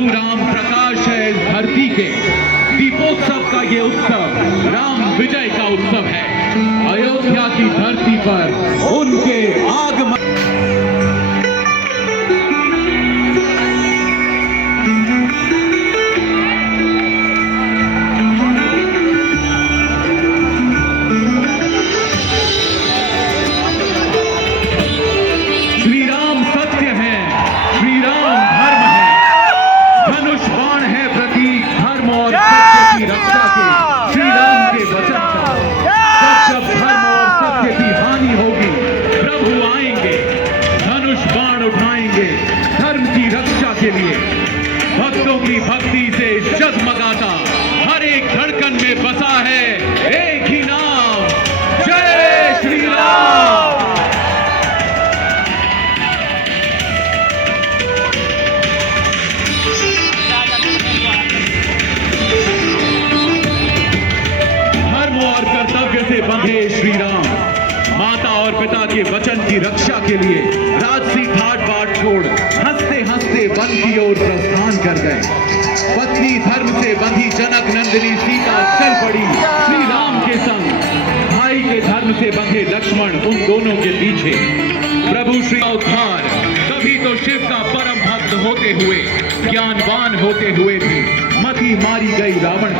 राम प्रकाश है इस धरती के। दीपोत्सव का ये उत्सव राम विजय का उत्सव है। अयोध्या की धरती पर उनके आगमन रक्षा के श्री राम के वचन का जब धर्म और सत्य की हानि होगी प्रभु आएंगे, धनुष बाण उठाएंगे धर्म की रक्षा के लिए। भक्तों की भक्ति से जगमगाता हर एक धड़कन में बसा है एक ही नाम, जय श्री राम। और कर्तव्य से बंधे श्री राम माता और पिता के वचन की रक्षा के लिए राजसी ठाट बाट छोड़ हंसते हंसते वन की ओर प्रस्थान कर गए। पत्नी धर्म से बंधी जनक नंदिनी सीता चल पड़ी श्री राम के संग। भाई के धर्म से बंधे लक्ष्मण उन दोनों के पीछे। प्रभु श्री उद्धार कभी तो शिव का परम भक्त होते हुए ज्ञानवान होते हुए भी मती मारी गई रावण